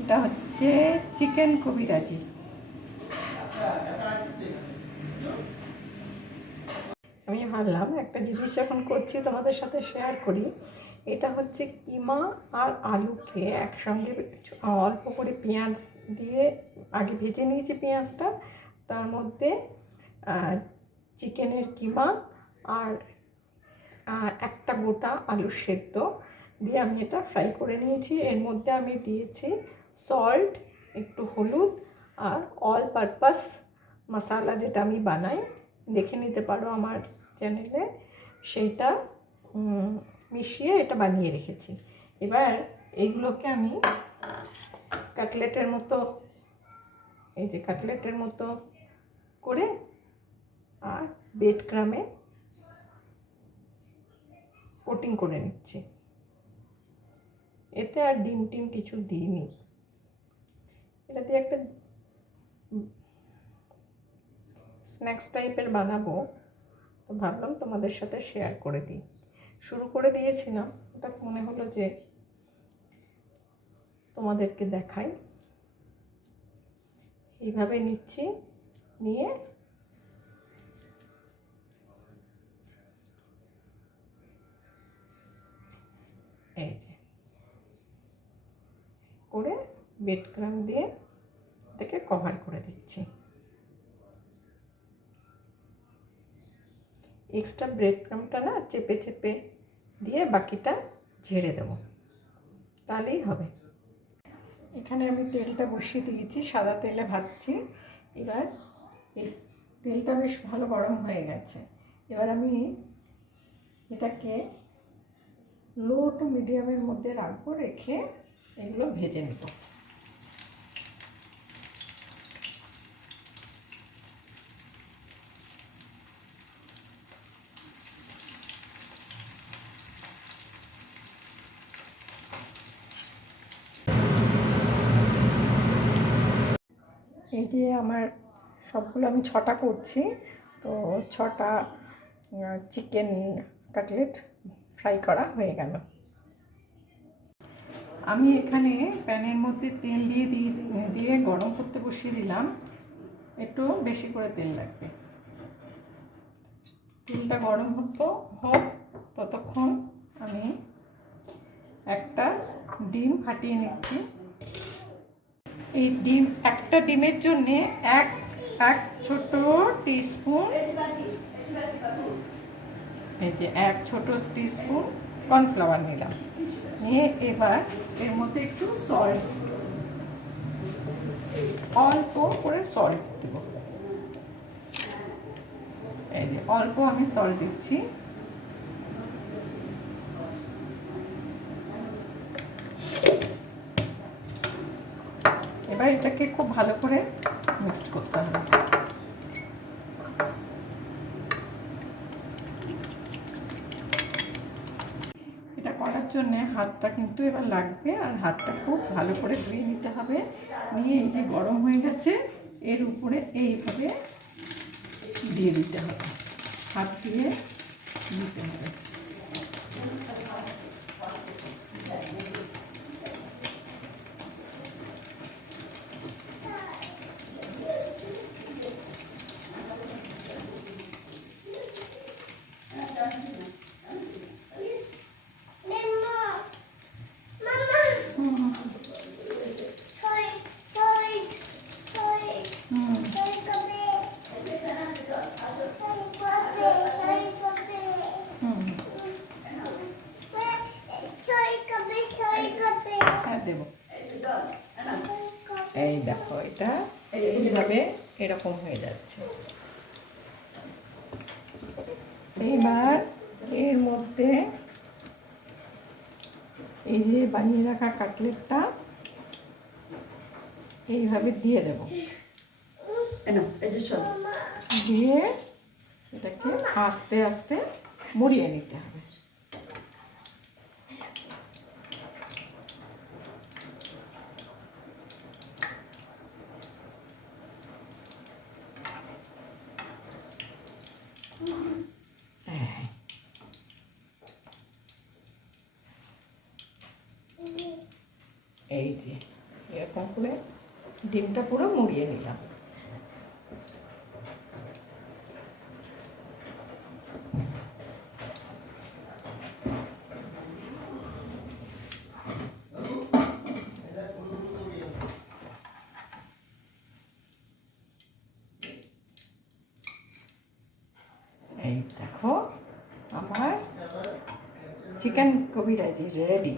এটা হচ্ছে চিকেন কবিরাজি। আমি ভাবলাম একটা জিনিস যখন করছি তোমাদের সাথে শেয়ার করি। এটা হচ্ছে কিমা আর আলুকে একসঙ্গে অল্প করে পেঁয়াজ দিয়ে আগে ভেজে নিয়েছি পেঁয়াজটা, তার মধ্যে চিকেনের কিমা আর একটা গোটা আলু সেদ্ধ দিয়ে আমি এটা ফ্রাই করে নিয়েছি। এর মধ্যে আমি দিয়েছি সল্ট, একটু হলুদ আর অল পারপাস মশলা, যেটা আমি বানাই, দেখে নিতে পারো আমার চ্যানেলে, সেইটা মিশিয়ে এটা বানিয়ে রেখেছি। এবার এইগুলোকে আমি কাটলেটের মতো, এই যে কাটলেটের মতো করে আর ব্রেড ক্রামে কোটিং করে নিচ্ছি। এতে আর ডিম টিম কিছু দিইনি, এটা দিয়ে একটা স্ন্যাক্স টাইপের বানাবো, তো ভাবলাম তোমাদের সাথে শেয়ার করে দিই। শুরু করে দিয়েছিলাম, এটা মনে হলো যে তোমাদেরকে দেখাই। এইভাবে নিচ্ছি, নিয়ে এই যে করে ব্রেড ক্রাম দিয়ে এটাকে কভার করে দিচ্ছি। এক্সট্রা ব্রেড ক্রামটা না চেপে চেপে দিয়ে বাকিটা ঝেড়ে দেবো, তাহলেই হবে। এখানে আমি তেলটা বসিয়ে দিয়েছি, সাদা তেলে ভাজছি। এবার এই তেলটা বেশ ভালো গরম হয়ে গেছে। এবার আমি এটাকে লো টু মিডিয়ামের মধ্যে রাখবো, রেখে এগুলো ভেজে নেব। এই যে আমার সবগুলো আমি 6টা করছি, তো 6টা চিকেন কাটলেট ফ্রাই করা হয়ে গেল। আমি এখানে প্যানের মধ্যে তেল দিয়ে গরম করতে বসিয়ে দিলাম। একটু বেশি করে তেল লাগবে। তেলটা গরম হোক ততক্ষণ আমি একটা ডিম ফাটিয়ে নিচ্ছি। এই একটা ডিমের জন্যে এক ছোট টিস্পুন, এই যে এক ছোট টিস্পুন কর্নফ্লাওয়ার নিলাম, নিয়ে এবার এর মধ্যে একটু সল্ট, অল্প করে সল্ট দেব। এই যে অল্প আমি সল্ট দিচ্ছি। এবার এটাকে খুব ভালো করে মিক্সড করতে হবে। এটা করার জন্যে হাতটা কিন্তু এবার লাগবে, আর হাতটা খুব ভালো করে ধুয়ে নিতে হবে। নিয়ে এই যে গরম হয়ে গেছে, এর উপরে এইভাবে দিয়ে দিতে হবে, হাত দিয়ে দিতে হবে। দেব, এই দেখো এটা এইভাবে এরকম হয়ে যাচ্ছে। এইবার এর মধ্যে এই যে বানিয়ে রাখা কাটলেটটা এইভাবে দিয়ে দেব, দিয়ে এটাকে আস্তে আস্তে মুড়িয়ে নিতে হবে। এই যে এরকম করে ডিমটা পুরো মুড়িয়ে নিলাম। এই দেখো আমার চিকেন কবিরাজি রেডি।